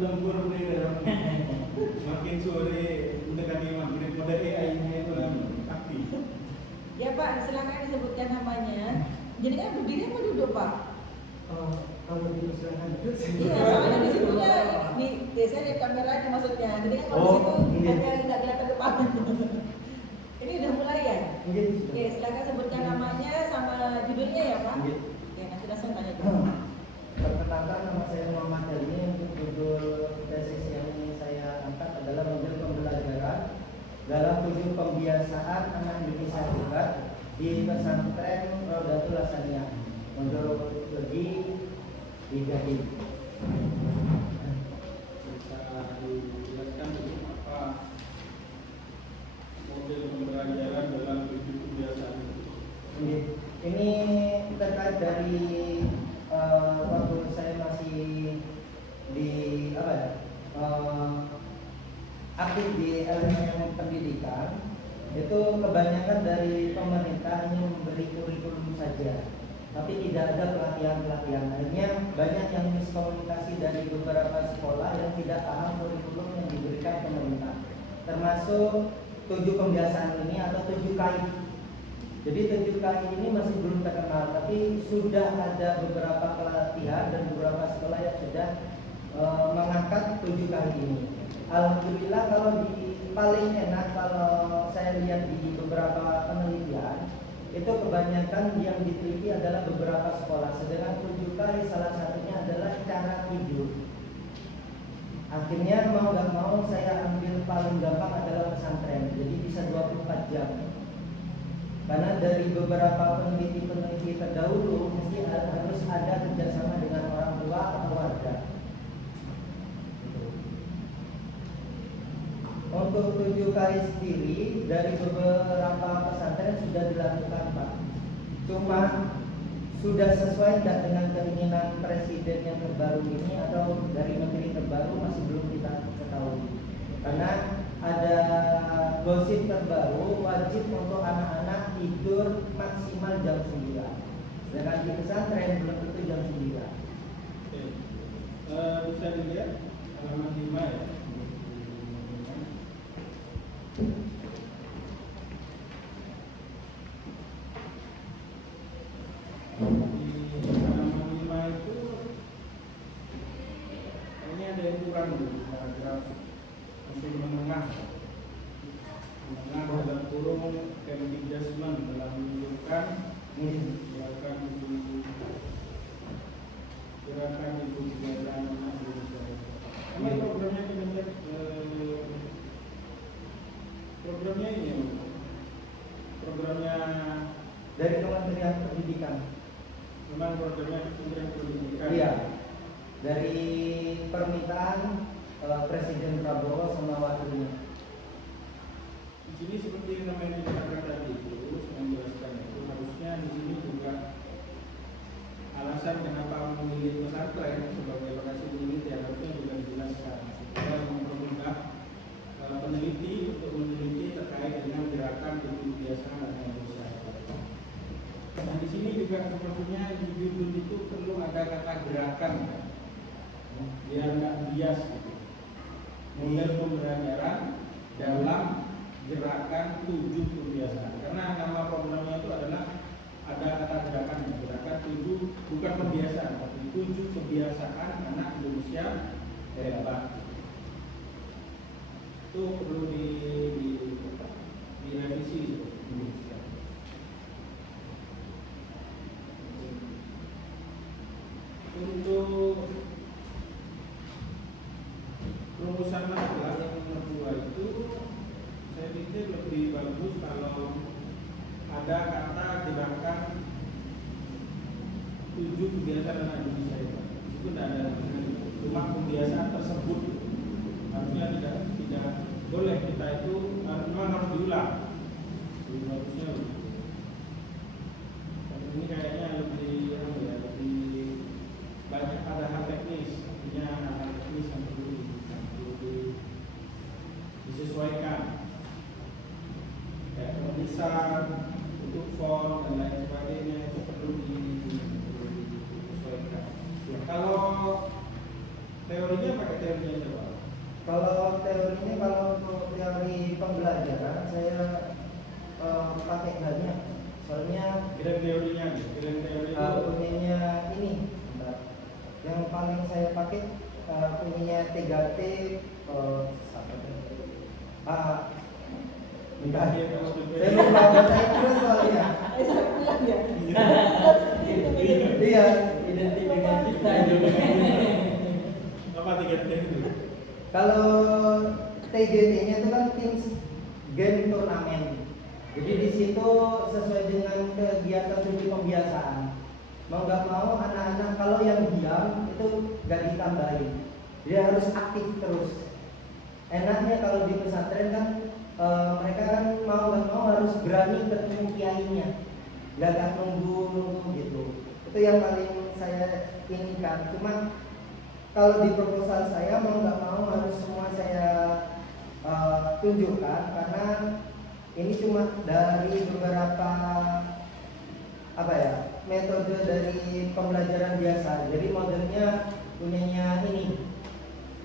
lembur nih dalam makin sore mendekati maghrib mode AI-nya itu aktif. Ya Pak, silakan disebutkan namanya. Jadi kan berdiri apa duduk Pak? Kalau duduk silakan duduk. Iya, soalnya di situ ya, saya lihat kameranya maksudnya. Jadi kan kalau di situ hanya nggak kelihatan depan. Ini udah mulai ya? Oke, silakan sebutkan namanya sama judulnya ya Pak. Oke, nanti langsung tanya. Perkenalkan, nama saya Muhammad Dali. Untuk judul tesis yang ingin saya angkat adalah model pembelajaran dalam 7 pembiasaan anak Indonesia hebat di pesantren Rodatul Hasaniyah. Metodologi Digadi. Bisa dijelaskan dulu apa model pembelajaran dalam 7 kebiasaan itu? Ini terkait dari waktu saya masih di aktif di elemen pendidikan, itu kebanyakan dari pemerintah hanya memberi kurikulum saja, tapi tidak ada pelatihan-pelatihan. Akhirnya banyak yang miskomunikasi dari beberapa sekolah yang tidak paham kurikulum yang diberikan pemerintah, termasuk 7 pembiasaan ini atau 7 KI. Jadi 7 KI ini masih belum terkenal, tapi sudah ada beberapa pelatihan dan beberapa sekolah yang sudah mengangkat 7 KI ini. Alhamdulillah, kalau paling enak kalau saya lihat di beberapa penelitian, itu kebanyakan yang diteliti adalah beberapa sekolah. Sedangkan 7 KI salah satunya adalah cara tidur. Akhirnya mau gak mau saya ambil paling gampang adalah pesantren, jadi bisa 24 jam. Karena dari beberapa peneliti terdahulu mesti harus ada kerjasama dengan orang tua atau warga. Untuk 7 KI sendiri dari beberapa pesantren sudah dilakukan Pak. Cuma sudah sesuai tidak dengan keinginan presiden yang terbaru ini atau dari menteri terbaru masih belum kita ketahui. Karena ada gosip terbaru wajib untuk anak-anak tidur maksimal jam 9. Sedangkan di pesantren belum tentu jam 9. Oke. Bisa dilihat halaman 5 ya. Di halaman 5 itu ini ada yang kurang dulu, paragraf musim menengah dalam kurung Kemdikbud telah menunjukkan gerakan ibu kegiatan anak Indonesia. Emang programnya programnya ini programnya Dari Kementerian Pendidikan. memang programnya Kementerian Pendidikan. Iya. Dari permintaan Presiden Prabowo sama wakilnya. Di sini seperti yang namanya dikatakan tadi itu, saya menjelaskan itu harusnya di sini juga alasan kenapa memilih pesantren sebagai lokasi peneliti harusnya juga dijelaskan supaya mempermudah peneliti untuk meneliti terkait dengan gerakan kebiasaan anak Indonesia. Nah di sini juga sepertinya di judul itu perlu ada kata gerakan, biar nggak bias gitu. Model pembelajaran dalam gerakan 7 kebiasaan. Karena nama programnya itu adalah ada kata gerakan 7 bukan pembiasaan, tapi 7 kebiasaan anak Indonesia hebat. Itu perlu direvisi. Untuk rumusan masalah yang nomor 2 itu saya pikir lebih bagus kalau ada kata gerakan 7 kebiasaan anak Indonesia itu tidak ada cuma kebiasaan tersebut harusnya tidak boleh kita itu memang harus diulang. Lebih bagusnya begitu. Ini kayaknya lebih banyak ada hal teknis, artinya hal teknis yang perlu disesuaikan, kayak penulisan, untuk font dan lain sebagainya itu perlu disesuaikan. Kalau teorinya pakai teorinya coba. Kalau teorinya, kalau untuk teori pembelajaran saya pakai banyak. Soalnya Kira teorinya, kira teori itu punyanya ini, bentar. Yang paling saya pakai punyanya 3T, bentar. Saya lupa bahasa Inggris soalnya. Saya pulang ya. Iya, Identik dengan kita apa 3T itu? kalau TGT-nya itu kan tim game turnamen. Jadi di situ sesuai dengan kegiatan studi pembiasaan. Mau nggak mau anak-anak kalau yang diam itu nggak ditambahin. Dia harus aktif terus. Enaknya kalau di pesantren kan mereka kan mau nggak mau harus berani ketemu kiainya. Nggak akan nunggu gitu. Itu yang paling saya inginkan. Cuma kalau di proposal saya mau nggak mau harus semua saya tunjukkan, karena ini cuma dari beberapa metode dari pembelajaran biasa. Jadi modelnya punyanya ini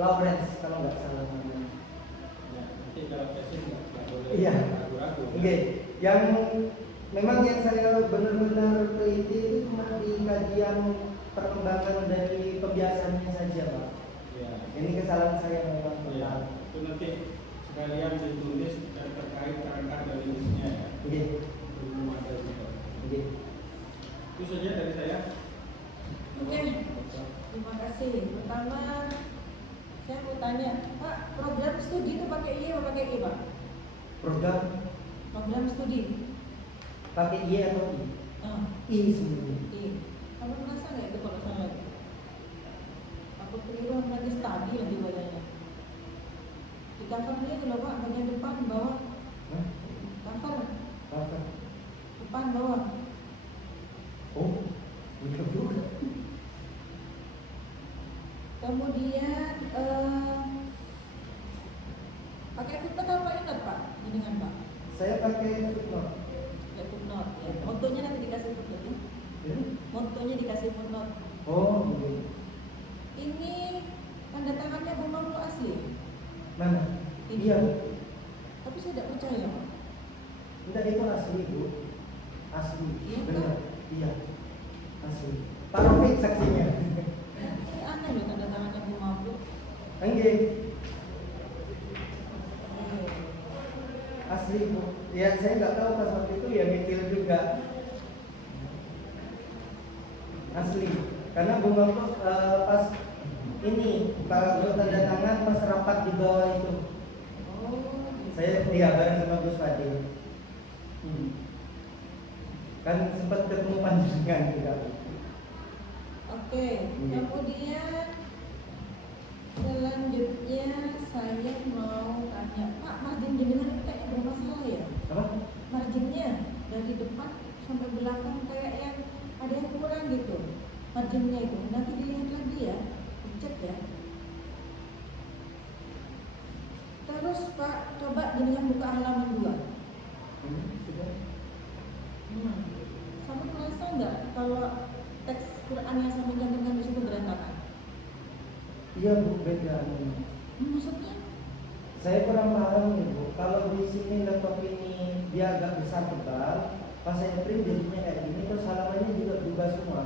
Lawrence kalau nggak salah namanya. Ya, nanti kalau tesis nggak boleh Iya. ragu-ragu. Oke, yang memang yang saya benar-benar teliti itu cuma di kajian perkembangan dari pembiasaannya saja, Pak. Ya. Ini kesalahan saya memang Ya, benar. itu nanti sekalian ditulis dan terkait kerangka dari listnya ya. Oke, Belum ada juga. oke. Itu saja dari saya. Oke, terima kasih. Pertama, saya mau tanya, Pak, program studi itu pakai I atau pakai I, Pak? Program studi. Pakai Y atau I? Ah, I sebenarnya. I. Kamu merasa nggak itu kalau salah? Aku keliru nanti study lagi bacanya. Di covernya itu loh, Pak, bagian depan bawah. Hah? Cover Apa? depan bawah. Oh, betul juga. Kemudian pakai footnote apa ingat, Pak? Dengan Pak. Saya pakai footnote. Ya footnote. Ya. Motonya nanti dikasih footnote ya. Ya? Motonya dikasih footnote. Oh, iya. Ini tanda tangannya Bung Maulul asli. Mana? Ini. Iya. Tapi saya tidak percaya, Pak. Enggak, itu asli, Bu. Asli. Iya, Benar. kan? Iya. Asli. Pak Rafiq saksinya. Ini aneh loh tanda tangannya Bung Maulul. Enggak. Asli, Bu. Ya, saya nggak tahu pas waktu itu ya mikir juga. Asli. Karena Bung Maulul pas ini kalau tanda tangan pas rapat di bawah itu. Oh. Saya bareng sama Gus Fadil. Kan sempat ketemu panjenengan juga. Oke. Kemudian selanjutnya saya mau tanya, Pak, margin jenengan kayaknya bermasalah ya? Apa? Marginnya dari depan sampai belakang kayak yang ada yang kurang gitu. Marginnya itu nanti dilihat lagi ya, dicek ya. Terus Pak, coba jenengan buka halaman 2. Sudah. Kamu merasa nggak kalau teks Quran yang saya cantumkan di situ berantakan? Iya, Bu, beda. Maksudnya? Saya kurang paham nih, Bu. Kalau di sini laptop ini dia agak besar tebal, pas saya print jadinya kayak gini, terus halamannya juga berubah semua.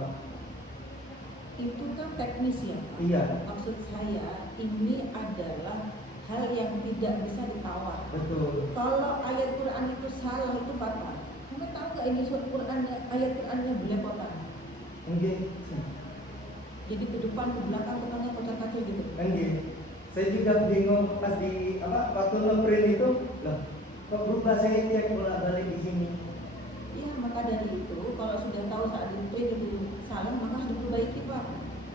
Itu kan teknis ya, Pak. Iya. Maksud saya ini adalah hal yang tidak bisa ditawar. Betul. Kalau ayat Quran itu salah itu fatal. Kamu tahu nggak ini surat Qurannya, ayat Qurannya belepotan. Enggak. Jadi ke depan, ke belakang, ke tengah kocar kacir gitu. Enggak. Saya juga bingung pas di waktu nge-print itu, loh, kok berubah saya tiap bolak-balik di sini. Iya, maka dari itu kalau sudah tahu saat di print itu salah, maka harus diperbaiki, Pak.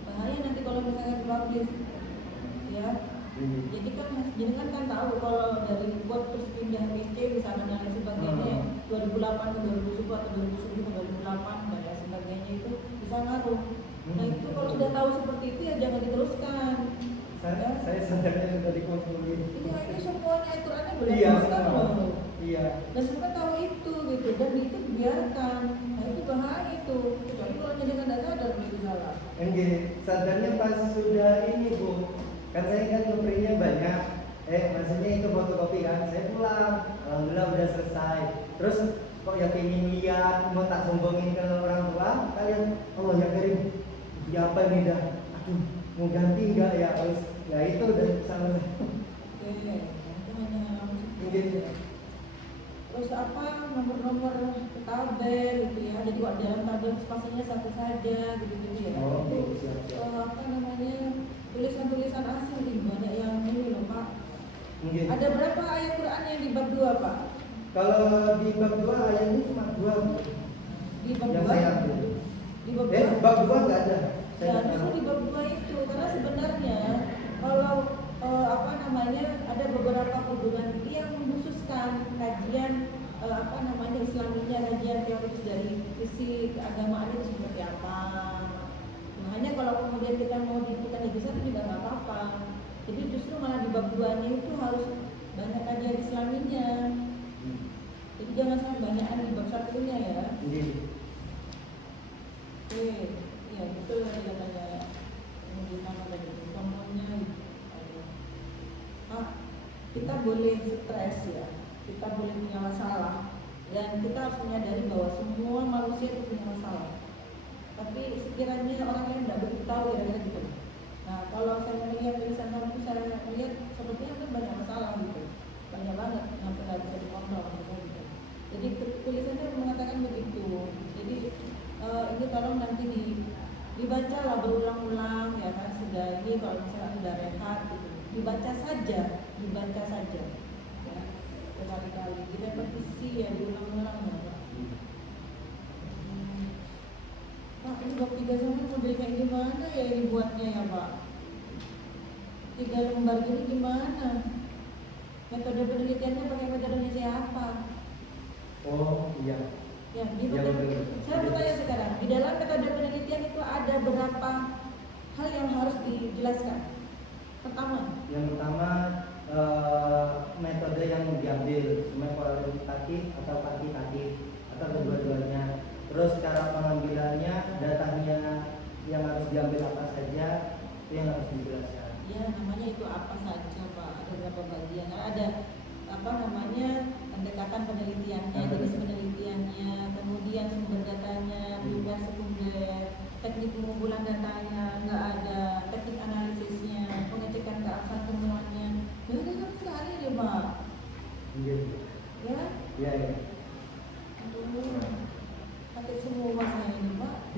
Bahaya nanti kalau misalnya dipublish. Ya. Jadi kan jenengan kan tahu kalau dari Word terus pindah ke C misalnya dan lain sebagainya 2008 ke 2010 atau 2010 ke 2008 dan lain sebagainya itu bisa ngaruh. Nah itu kalau sudah tahu seperti itu ya jangan diteruskan. Saya sadarnya dari konsumen. Iya ini semuanya aturannya boleh Iya, teruskan semua. loh. Iya. Dan semua tahu itu gitu dan itu dibiarkan. Nah itu bahaya itu. Kecuali kalau jenengan tidak sadar itu salah. Enggak. Sadarnya pas sudah ini, Bu. Kan saya kan ngeprintnya banyak. Maksudnya itu fotokopi kan. Saya pulang, alhamdulillah udah selesai. Terus kok yang pengen lihat, mau tak sombongin ke orang tua, kalian, oh ya kirim, ya apa ini dah? Aduh, mau ganti enggak ya? Terus ya itu udah sama. Oke, itu hanya Mungkin terus apa nomor-nomor tabel gitu ya, jadi kok dalam tabel spasinya satu saja gitu ya. Oh, Itu siap. apa namanya tulisan-tulisan asing nih banyak yang ini loh Pak. mungkin. Ada berapa ayat Quran yang di bab 2 Pak? Kalau di bab 2 ayat ini cuma 2 Di bab yang 2? saya ambil. Di bab 2? Bab 2 enggak ada. Ya, justru di bab 2 itu karena sebenarnya kalau apa namanya ada beberapa hubungan yang mengkhususkan kajian apa namanya Islaminya, kajian teoritis dari sisi keagamaan itu seperti apa. Makanya kalau kemudian kita mau kita bisa itu juga nggak apa-apa. Jadi justru malah di bab 2-nya itu harus banyak kajian Islaminya. Jadi jangan sampai banyakan di bab 1-nya ya. Oke, iya betul tadi katanya gimana tadi contohnya kita boleh stres ya, kita boleh punya masalah dan kita harus menyadari bahwa semua manusia itu punya masalah. Tapi sekiranya orang lain tidak begitu tahu ya gitu. Nah kalau saya melihat tulisan kamu saya melihat sepertinya kan banyak masalah gitu, banyak banget sampai nggak bisa dikontrol gitu. Jadi tulisannya mengatakan begitu. Jadi ini tolong nanti dibaca lah berulang-ulang ya kan, sudah ini kalau misalnya sudah rehat gitu dibaca saja ya berkali-kali direpetisi ya diulang-ulang ya Pak. Ini bab 3 sama model kayak gimana ya ini buatnya ya Pak, 3 lembar ini gimana, metode penelitiannya pakai metodenya siapa? Oh iya. Ya, saya bertanya sekarang, di dalam metode penelitian itu ada berapa hal yang harus dijelaskan? Yang pertama metode yang diambil, kualitatif atau kuantitatif atau kedua-duanya. Terus cara pengambilannya, datanya yang harus diambil apa saja, itu yang harus dijelaskan. Ya, namanya itu apa saja Pak? Ada berapa bagian? Ada apa namanya pendekatan penelitiannya, jenis penelitiannya, kemudian sumber datanya, primer sekunder, teknik pengumpulan datanya, nggak ada teknik analisisnya, pengecekan keabsahan temuannya. Itu kan sekali deh Pak. Ya? Iya. Aduh, sakit semua saya ini Pak.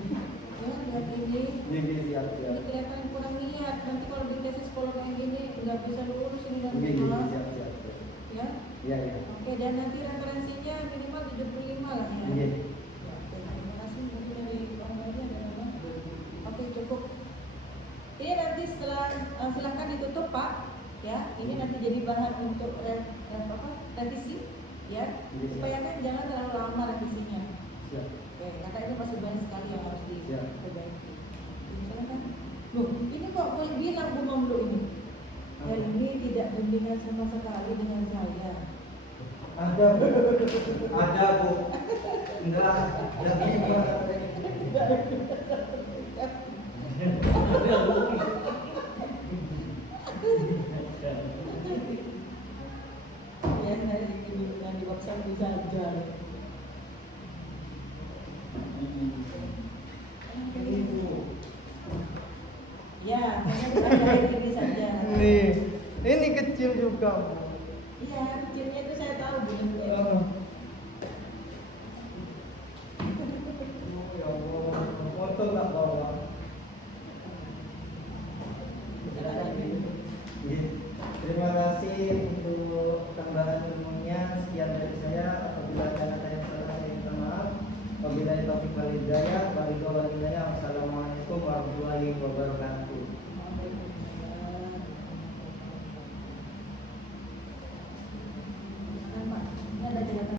Ya, lihat ini. Siap. Ini kelihatan kurang niat. Nanti kalau di tesis kalau kayak gini nggak bisa lulus ini dan Siap. ya. Iya. Oke, dan nanti referensinya minimal 75 lah ya. Iya. Ya, oke, terima kasih. Mungkin dari orang lainnya ada apa? Oke, cukup. Ini nanti setelah silakan ditutup Pak. Ya, ini nanti jadi bahan untuk revisi ya. Supaya kan jangan terlalu lama revisinya. Siap. Oke, karena ini masih banyak sekali yang harus diperbaiki. Silakan. Loh, ini kok boleh bilang Bu Mamlu ini? Helmi tidak bimbingan sama sekali dengan saya. Ada Bu. Enggak bisa. Ya, saya yang dipaksa bisa aja. Ya, hanya ini saja. Ini kecil juga. Iya, kecilnya itu saya tahu belum. Ya Allah, foto tak bawa. Terima kasih untuk tambahan ilmunya. Sekian dari saya. Apabila ada kata yang salah saya minta maaf. Wabillahi taufiq wal hidayah. Wassalamualaikum warahmatullahi wabarakatuh.